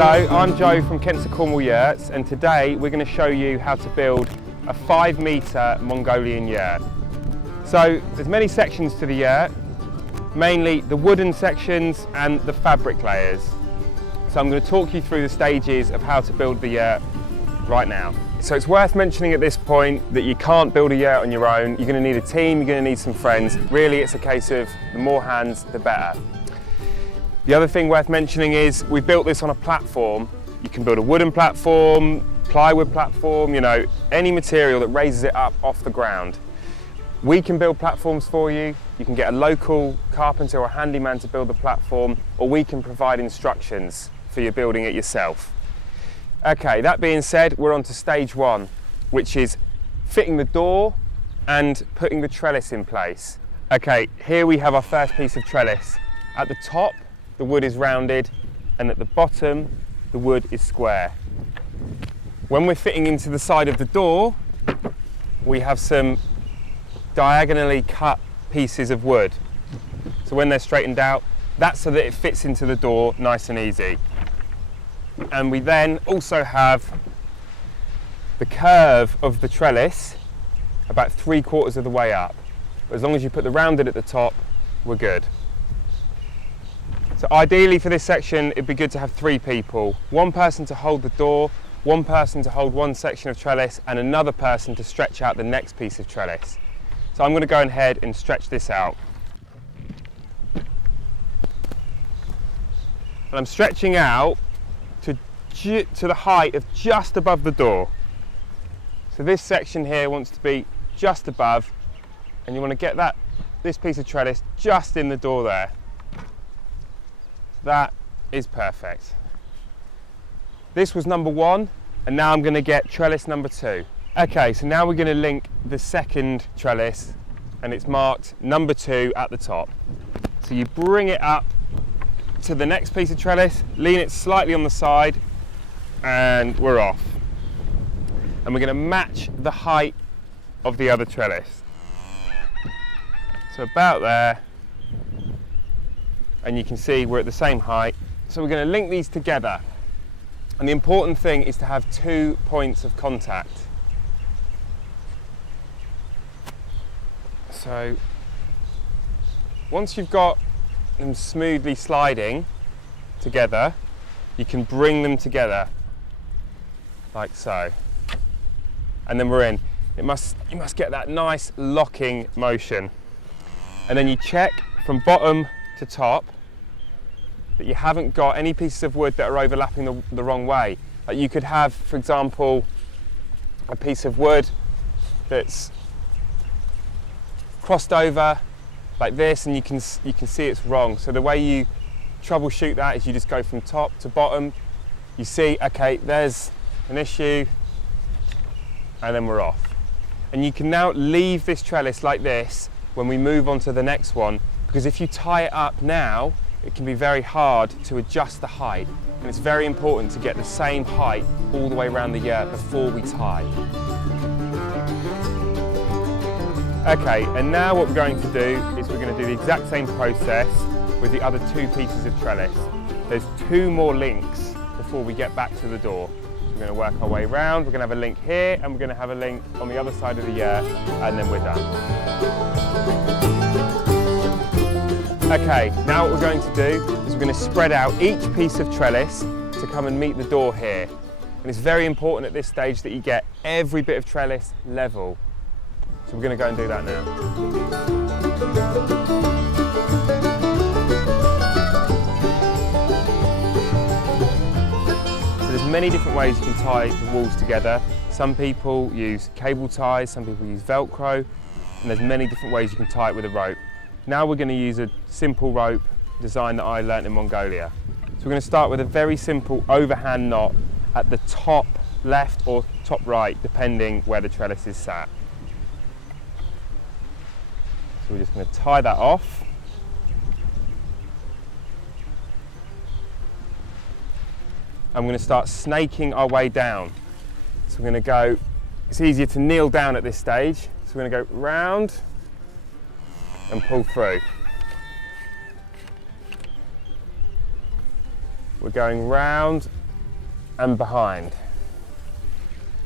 Hello, I'm Joe from Kents of Cornwall Yurts, and today we're going to show you how to build a 5-metre Mongolian yurt. So there's many sections to the yurt, mainly the wooden sections and the fabric layers. So I'm going to talk you through the stages of how to build the yurt right now. So it's worth mentioning at this point that you can't build a yurt on your own. You're going to need a team, you're going to need some friends. Really, it's a case of the more hands, the better. The other thing worth mentioning is we built this on a platform. You can build a wooden platform, plywood platform, you know, any material that raises it up off the ground. We can build platforms for you. You can get a local carpenter or handyman to build the platform, or we can provide instructions for you building it yourself. Okay, that being said, we're on to stage one, which is fitting the door and putting the trellis in place. Okay, here we have our first piece of trellis. At the top, the wood is rounded, and at the bottom, the wood is square. When we're fitting into the side of the door, we have some diagonally cut pieces of wood. So when they're straightened out, that's so that it fits into the door nice and easy. And we then also have the curve of the trellis about 3/4 of the way up. But as long as you put the rounded at the top, we're good. So ideally for this section, it'd be good to have 3 people. One person to hold the door, one person to hold one section of trellis, and another person to stretch out the next piece of trellis. So I'm going to go ahead and stretch this out. And I'm stretching out to the height of just above the door. So this section here wants to be just above, and you want to get this piece of trellis just in the door there. That is perfect. This was number 1, and now I'm going to get trellis number 2. Okay, so now we're going to link the second trellis, and it's marked number 2 at the top. So you bring it up to the next piece of trellis, lean it slightly on the side, and we're off. And we're going to match the height of the other trellis. So about there. And you can see we're at the same height. So we're going to link these together. And the important thing is to have 2 points of contact. So once you've got them smoothly sliding together, you can bring them together like so. And then we're in. You must get that nice locking motion. And then you check from bottom to top that you haven't got any pieces of wood that are overlapping the wrong way. Like you could have, for example, a piece of wood that's crossed over like this, and you can see it's wrong. So the way you troubleshoot that is you just go from top to bottom. You see, okay, there's an issue, and then we're off. And you can now leave this trellis like this when we move on to the next one, because if you tie it up now, it can be very hard to adjust the height, and it's very important to get the same height all the way around the yurt before we tie. Okay, and now what we're going to do is we're going to do the exact same process with the other 2 pieces of trellis. There's 2 more links before we get back to the door. So we're going to work our way around, we're going to have a link here, and we're going to have a link on the other side of the yurt, and then we're done. Okay, now what we're going to do is we're going to spread out each piece of trellis to come and meet the door here. And it's very important at this stage that you get every bit of trellis level. So we're going to go and do that now. So there's many different ways you can tie the walls together. Some people use cable ties, some people use Velcro, and there's many different ways you can tie it with a rope. Now we're going to use a simple rope design that I learnt in Mongolia. So we're going to start with a very simple overhand knot at the top left or top right, depending where the trellis is sat. So we're just going to tie that off. And we're going to start snaking our way down. So we're going to go, it's easier to kneel down at this stage, so we're going to go round and pull through. We're going round and behind.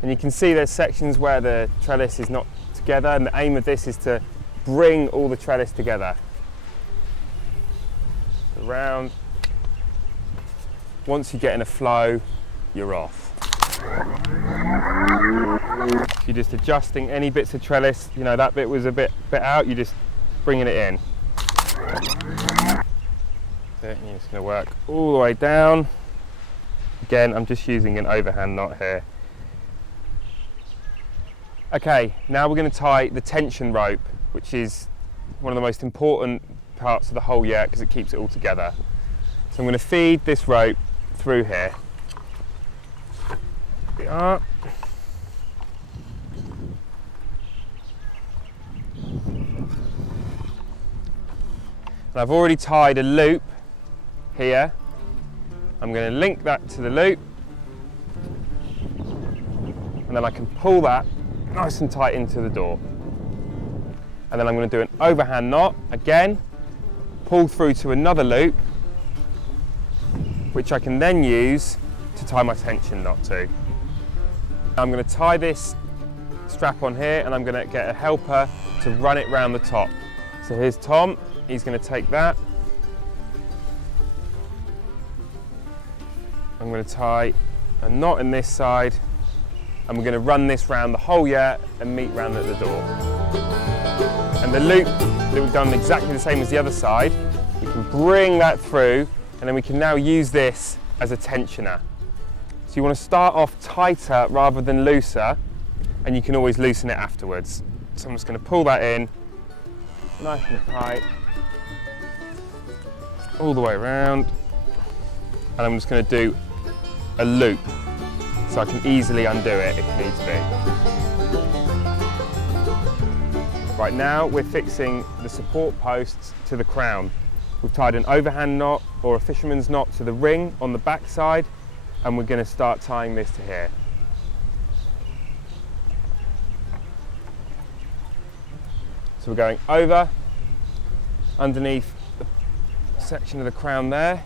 And you can see there's sections where the trellis is not together, and the aim of this is to bring all the trellis together. Around. Once you get in a flow, you're off. If you're just adjusting any bits of trellis, you know, that bit was a bit out, you're just bringing it in. So you're just going to work all the way down. Again, I'm just using an overhand knot here. Okay, now we're going to tie the tension rope, which is one of the most important parts of the whole yurt because it keeps it all together. So I'm going to feed this rope through here. Here we are. And I've already tied a loop here. I'm going to link that to the loop, and then I can pull that nice and tight into the door. And then I'm going to do an overhand knot again, pull through to another loop, which I can then use to tie my tension knot to. I'm going to tie this strap on here, and I'm going to get a helper to run it round the top. So here's Tom, he's going to take that. I'm going to tie a knot in this side, and we're going to run this round the whole yurt and meet round at the door. And the loop that we've done exactly the same as the other side, we can bring that through, and then we can now use this as a tensioner. So you want to start off tighter rather than looser, and you can always loosen it afterwards. So I'm just going to pull that in, nice and tight, all the way around, and I'm just going to do a loop so I can easily undo it if needs be. Right now we're fixing the support posts to the crown. We've tied an overhand knot or a fisherman's knot to the ring on the back side, and we're going to start tying this to here. So we're going over, underneath the section of the crown there.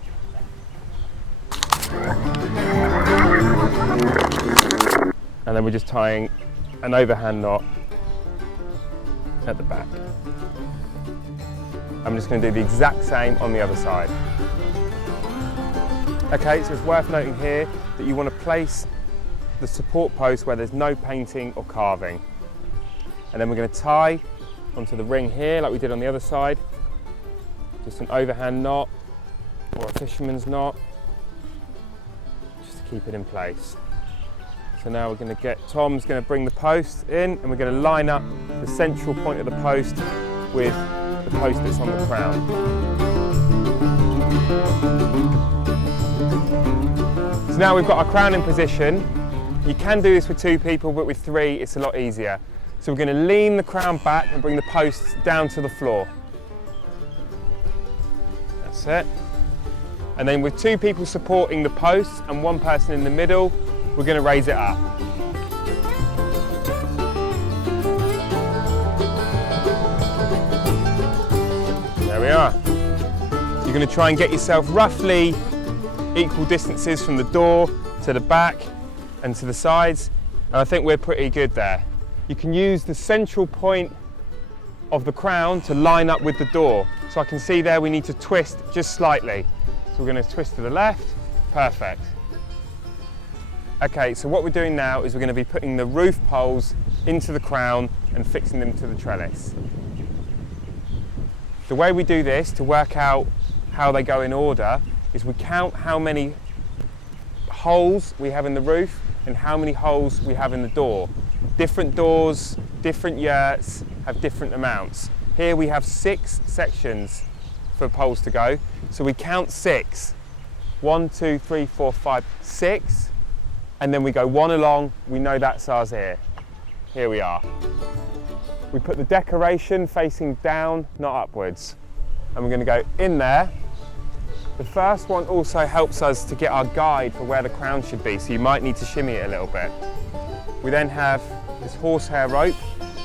And then we're just tying an overhand knot at the back. I'm just going to do the exact same on the other side. Okay, so it's worth noting here that you want to place the support post where there's no painting or carving. And then we're going to tie onto the ring here like we did on the other side. Just an overhand knot or a fisherman's knot, just to keep it in place. So now we're going to get, Tom's going to bring the post in, and we're going to line up the central point of the post with the post that's on the crown. So now we've got our crown in position. You can do this with 2 people, but with 3 it's a lot easier. So we're going to lean the crown back and bring the posts down to the floor. That's it. And then with 2 people supporting the posts and 1 person in the middle, we're going to raise it up. There we are. You're going to try and get yourself roughly equal distances from the door to the back and to the sides, and I think we're pretty good there. You can use the central point of the crown to line up with the door. So I can see there we need to twist just slightly. So we're going to twist to the left. Perfect. Okay, so what we're doing now is we're going to be putting the roof poles into the crown and fixing them to the trellis. The way we do this to work out how they go in order is we count how many holes we have in the roof and how many holes we have in the door. Different doors, different yurts have different amounts. Here we have 6 sections for poles to go, so we count 6. 1, 2, 3, 4, 5, 6. And then we go 1 along, we know that's ours here. Here we are. We put the decoration facing down, not upwards. And we're going to go in there. The first one also helps us to get our guide for where the crown should be, so you might need to shimmy it a little bit. We then have this horsehair rope,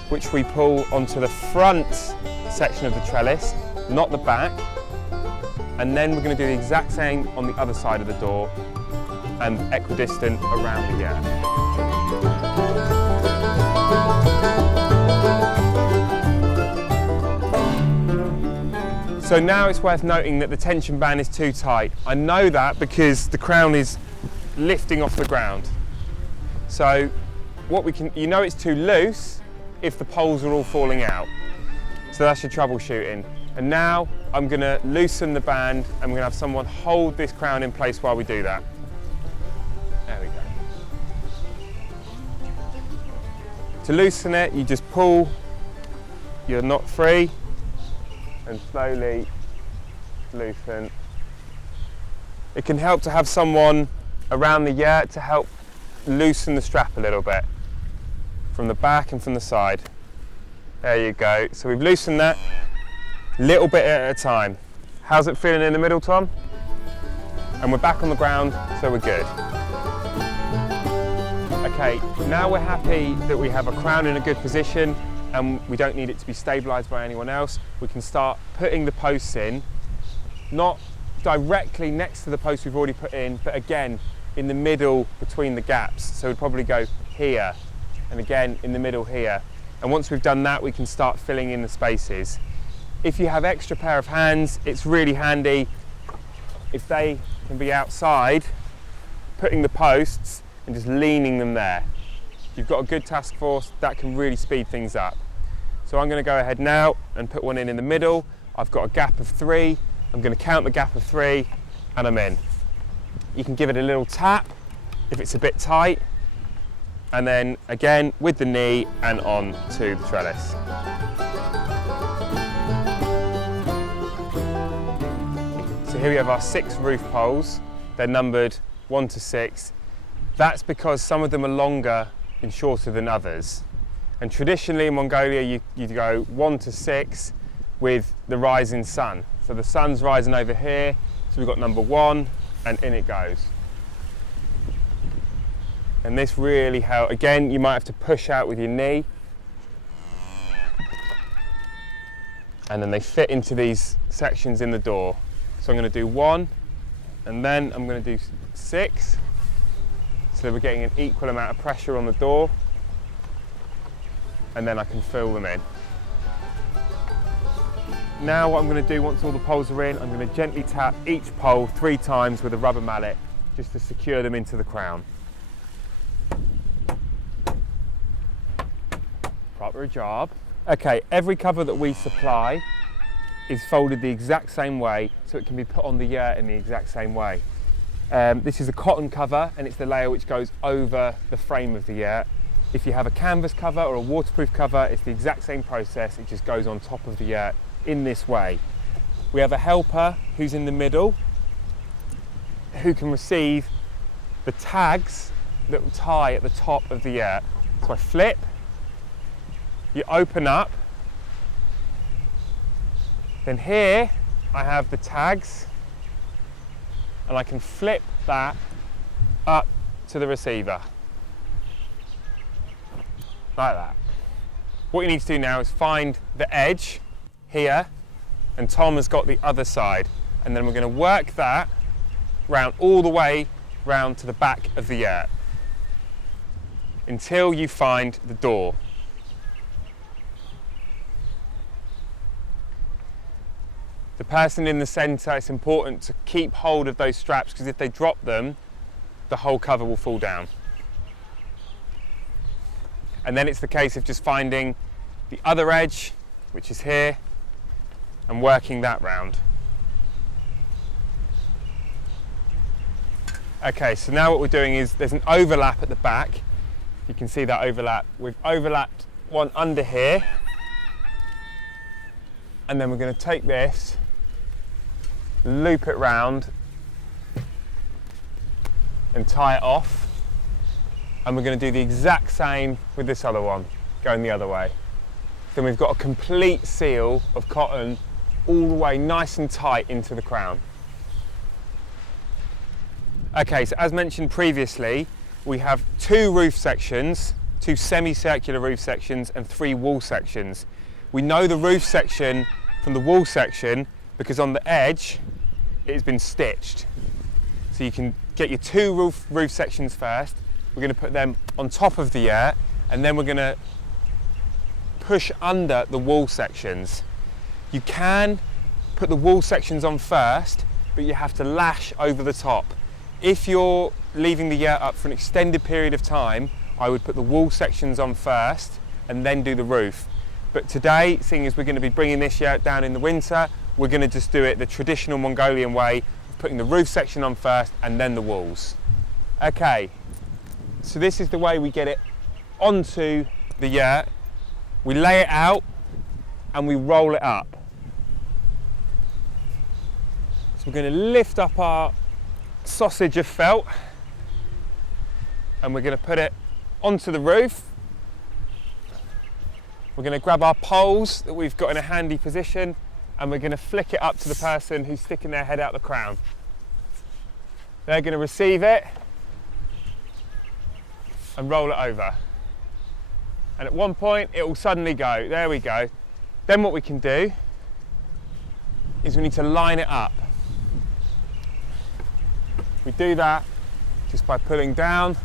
which we pull onto the front section of the trellis, not the back. And then we're going to do the exact same on the other side of the door. and equidistant around the yurt. So now it's worth noting that the tension band is too tight. I know that because the crown is lifting off the ground. So you know it's too loose if the poles are all falling out. So that's your troubleshooting. And now I'm going to loosen the band and we're going to have someone hold this crown in place while we do that. There we go. To loosen it, you just pull your knot free and slowly loosen. It can help to have someone around the yurt to help loosen the strap a little bit from the back and from the side. There you go. So we've loosened that little bit at a time. How's it feeling in the middle, Tom? And we're back on the ground, so we're good. Okay, now we're happy that we have a crown in a good position and we don't need it to be stabilised by anyone else. We can start putting the posts in, not directly next to the post we've already put in, but again, in the middle between the gaps. So we'd probably go here, and again in the middle here. And once we've done that, we can start filling in the spaces. If you have extra pair of hands, it's really handy if they can be outside, putting the posts and just leaning them there. If you've got a good task force, that can really speed things up. So I'm going to go ahead now and put one in the middle. I've got a gap of 3. I'm going to count the gap of 3 and I'm in. You can give it a little tap if it's a bit tight, and then again with the knee and on to the trellis. So here we have our 6 roof poles. They're numbered 1 to 6. That's because some of them are longer and shorter than others. And traditionally in Mongolia you go 1 to 6 with the rising sun. So the sun's rising over here, so we've got number 1 and in it goes. And this really helps. Again, you might have to push out with your knee. And then they fit into these sections in the door. So I'm going to do 1, and then I'm going to do 6. So we're getting an equal amount of pressure on the door. And then I can fill them in. Now what I'm going to do once all the poles are in, I'm going to gently tap each pole 3 times with a rubber mallet just to secure them into the crown. Proper job. Okay, every cover that we supply is folded the exact same way, so it can be put on the yurt in the exact same way. This is a cotton cover and it's the layer which goes over the frame of the yurt. If you have a canvas cover or a waterproof cover, it's the exact same process, it just goes on top of the yurt in this way. We have a helper who's in the middle who can receive the tags that will tie at the top of the yurt. So I flip, you open up, then here I have the tags and I can flip that up to the receiver, like that. What you need to do now is find the edge here, and Tom has got the other side, and then we're going to work that round all the way round to the back of the yurt until you find the door. The person in the centre, it's important to keep hold of those straps because if they drop them, the whole cover will fall down. And then it's the case of just finding the other edge, which is here, and working that round. Okay, so now what we're doing is there's an overlap at the back. You can see that overlap. We've overlapped one under here, and then we're going to take this, loop it round and tie it off, and we're going to do the exact same with this other one, going the other way. Then we've got a complete seal of cotton all the way nice and tight into the crown. Okay, so as mentioned previously, we have 2 roof sections, 2 semicircular roof sections and 3 wall sections. We know the roof section from the wall section because on the edge it has been stitched. So you can get your two roof sections first. We're going to put them on top of the yurt, and then we're going to push under the wall sections. You can put the wall sections on first, but you have to lash over the top. If you're leaving the yurt up for an extended period of time, I would put the wall sections on first and then do the roof. But today, seeing as we're going to be bringing this yurt down in the winter, we're going to just do it the traditional Mongolian way of putting the roof section on first and then the walls. Okay, so this is the way we get it onto the yurt. We lay it out and we roll it up. So we're going to lift up our sausage of felt and we're going to put it onto the roof. We're going to grab our poles that we've got in a handy position and we're going to flick it up to the person who's sticking their head out the crown. They're going to receive it and roll it over. And at one point it will suddenly go. There we go. Then what we can do is we need to line it up. We do that just by pulling down.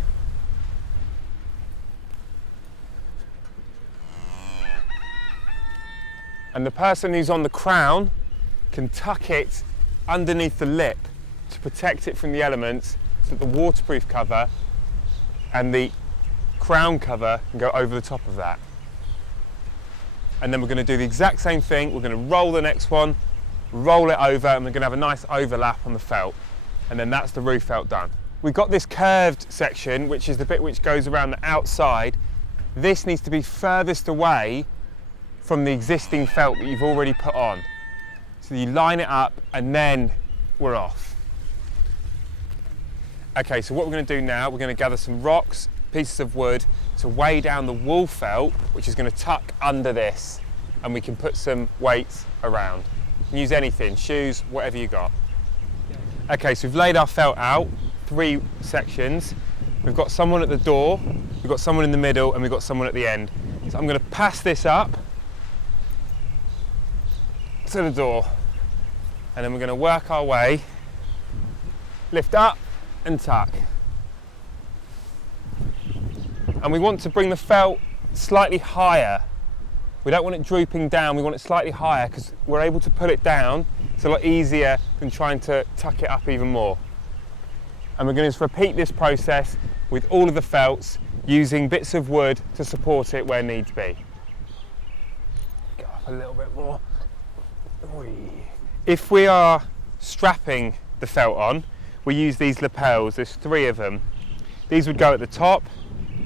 And the person who's on the crown can tuck it underneath the lip to protect it from the elements so that the waterproof cover and the crown cover can go over the top of that. And then we're going to do the exact same thing. We're going to roll the next one, roll it over, and we're going to have a nice overlap on the felt. And then that's the roof felt done. We've got this curved section, which is the bit which goes around the outside. This needs to be furthest away from the existing felt that you've already put on. So you line it up and then we're off. Okay, so what we're going to do now, we're going to gather some rocks, pieces of wood to weigh down the wool felt, which is going to tuck under this, and we can put some weights around. You can use anything, shoes, whatever you got. Okay, so we've laid our felt out, 3 sections. We've got someone at the door, we've got someone in the middle, and we've got someone at the end. So I'm going to pass this up to the door, and then we're going to work our way, lift up and tuck. And we want to bring the felt slightly higher. We don't want it drooping down, we want it slightly higher because we're able to pull it down. It's a lot easier than trying to tuck it up even more. And we're going to repeat this process with all of the felts, using bits of wood to support it where needs be. Go up a little bit more. If we are strapping the felt on, we use these lapels. There's 3 of them. These would go at the top,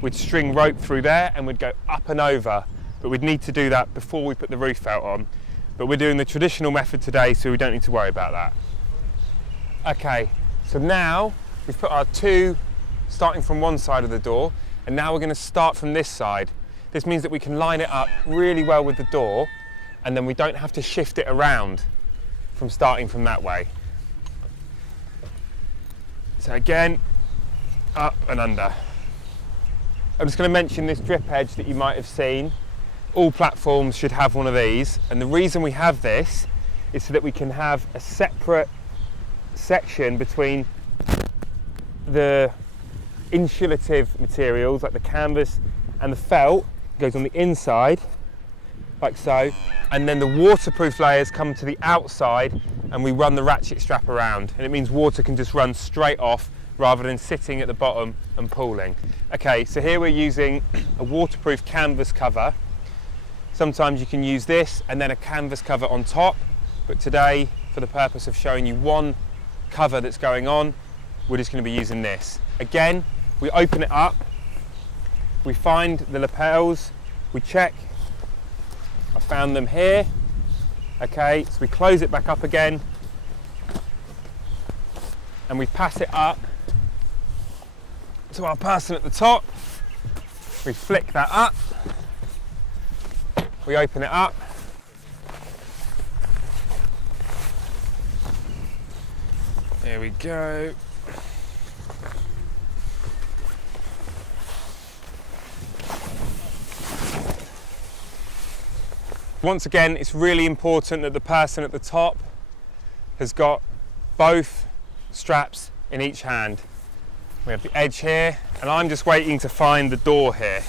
we'd string rope through there and we'd go up and over, but we'd need to do that before we put the roof felt on. But we're doing the traditional method today, so we don't need to worry about that. Okay, so now we've put our 2 starting from one side of the door, and now we're going to start from this side. This means that we can line it up really well with the door, and then we don't have to shift it around from starting from that way. So again, up and under. I'm just going to mention this drip edge that you might have seen. All platforms should have one of these, and the reason we have this is so that we can have a separate section between the insulative materials like the canvas and the felt. It goes on the inside like so, and then the waterproof layers come to the outside and we run the ratchet strap around, and it means water can just run straight off rather than sitting at the bottom and pooling. Okay, so here we're using a waterproof canvas cover. Sometimes you can use this and then a canvas cover on top, but today, for the purpose of showing you one cover that's going on, we're just going to be using this. Again, we open it up, we find the lapels, we check. I found them here. Okay, so we close it back up again and we pass it up to our person at the top. We flick that up, we open it up, there we go. Once again, it's really important that the person at the top has got both straps in each hand. We have the edge here, and I'm just waiting to find the door here.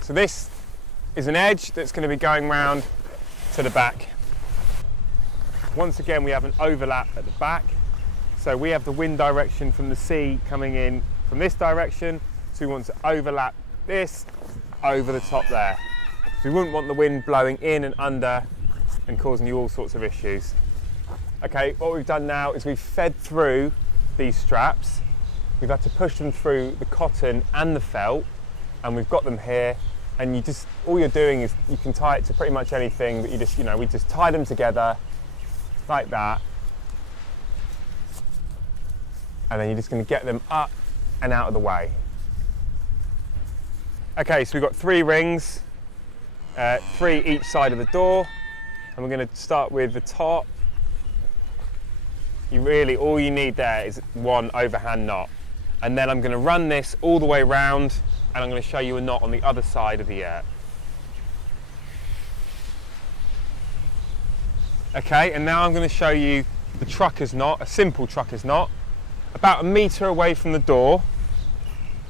So this is an edge that's going to be going round to the back. Once again, we have an overlap at the back. So we have the wind direction from the sea coming in from this direction. So we want to overlap this over the top there. So we wouldn't want the wind blowing in and under and causing you all sorts of issues. Okay, what we've done now is we've fed through these straps. We've had to push them through the cotton and the felt, and we've got them here. And all you're doing is you can tie it to pretty much anything, but we just tie them together like that. And then you're just going to get them up and out of the way. Okay, so we've got 3 rings, 3 each side of the door, and we're going to start with the top. All you need there is 1 overhand knot. And then I'm going to run this all the way round, and I'm going to show you a knot on the other side of the yurt. Okay, and now I'm going to show you the trucker's knot, a simple trucker's knot. About 1 metre away from the door,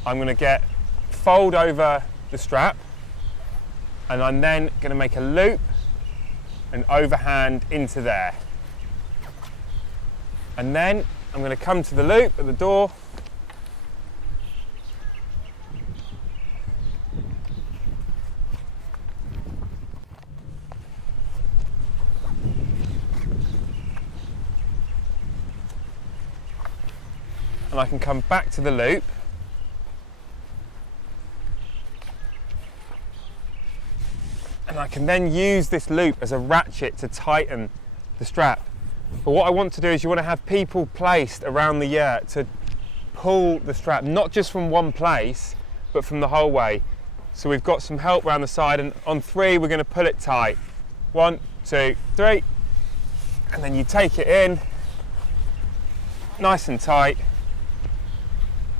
I'm going to fold over the strap, and I'm then going to make a loop and overhand into there. And then I'm going to come to the loop at the door, and I can come back to the loop, and I can then use this loop as a ratchet to tighten the strap. But what I want to do is you want to have people placed around the yurt to pull the strap, not just from one place, but from the whole way. So we've got some help around the side, and on 3 we're going to pull it tight. 1, 2, 3, and then you take it in, nice and tight,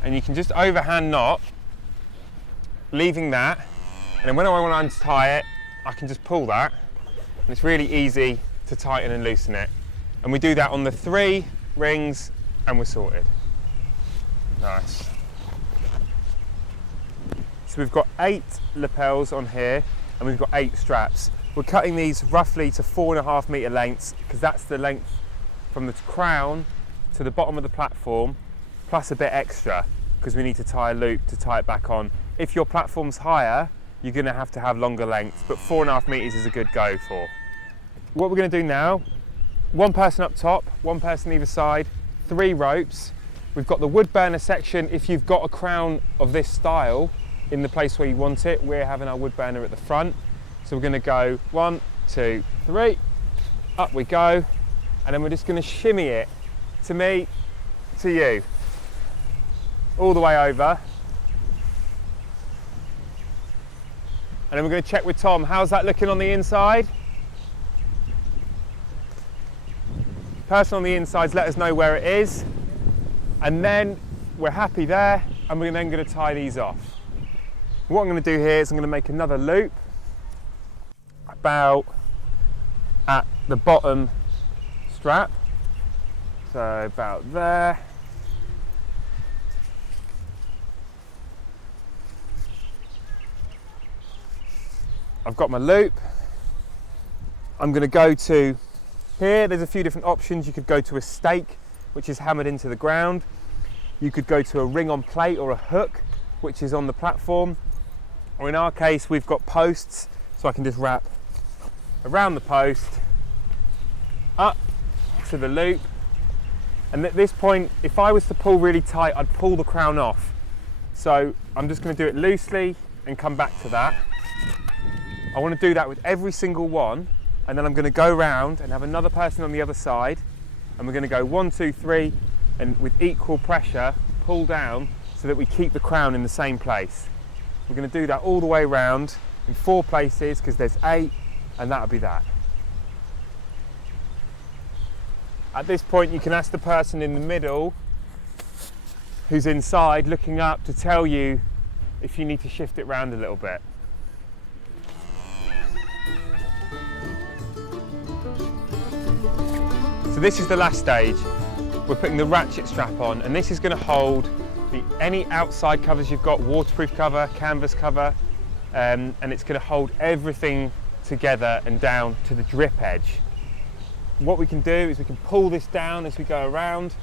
and you can just overhand knot, leaving that, and then when I want to untie it, I can just pull that, and it's really easy to tighten and loosen it. And we do that on the 3 rings, and we're sorted. Nice. So we've got 8 lapels on here, and we've got 8 straps. We're cutting these roughly to 4.5 metre lengths, because that's the length from the crown to the bottom of the platform, plus a bit extra, because we need to tie a loop to tie it back on. If your platform's higher, you're going to have longer lengths, but 4.5 metres is a good go for. What we're going to do now, 1 person up top, 1 person either side, 3 ropes. We've got the wood burner section. If you've got a crown of this style in the place where you want it, we're having our wood burner at the front. So we're going to go 1, 2, 3, up we go, and then we're just going to shimmy it to me, to you, all the way over. And then we're going to check with Tom, how's that looking on the inside? Person on the insides, let us know where it is, and then we're happy there, and we're then going to tie these off. What I'm going to do here is I'm going to make another loop about at the bottom strap, so about there. I've got my loop. I'm going to go to here. There's a few different options. You could go to a stake, which is hammered into the ground. You could go to a ring on plate or a hook, which is on the platform. Or in our case, we've got posts, so I can just wrap around the post, up to the loop. And at this point, if I was to pull really tight, I'd pull the crown off. So I'm just going to do it loosely and come back to that. I want to do that with every single one, and then I'm going to go round and have another person on the other side, and we're going to go 1, 2, 3, and with equal pressure pull down so that we keep the crown in the same place. We're going to do that all the way round in 4 places, because there's 8, and that'll be that. At this point, you can ask the person in the middle who's inside looking up to tell you if you need to shift it round a little bit. So this is the last stage. we're putting the ratchet strap on, and this is going to hold any outside covers you've got, waterproof cover, canvas cover, and it's going to hold everything together and down to the drip edge. What we can do is we can pull this down as we go around,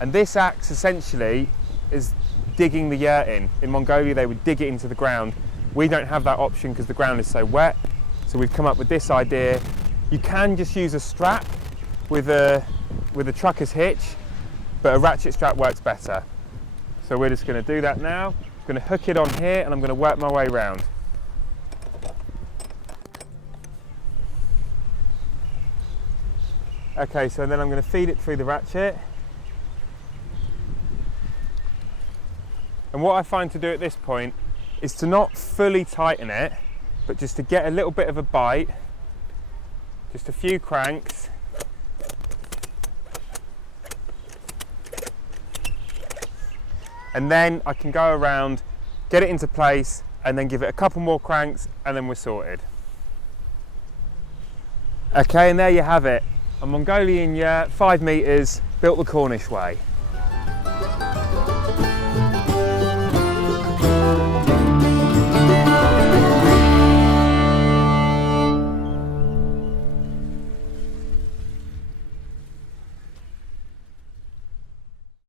and this acts essentially as digging the yurt in. In Mongolia they would dig it into the ground. We don't have that option because the ground is so wet, so we've come up with this idea. You can just use a strap with a trucker's hitch, but a ratchet strap works better. So we're just going to do that now. I'm going to hook it on here and I'm going to work my way around. Okay, so then I'm going to feed it through the ratchet. And what I find to do at this point is to not fully tighten it, but just to get a little bit of a bite, just a few cranks. And then I can go around, get it into place, and then give it a couple more cranks, and then we're sorted. Okay, and there you have it. A Mongolian yurt, 5 metres, built the Cornish way.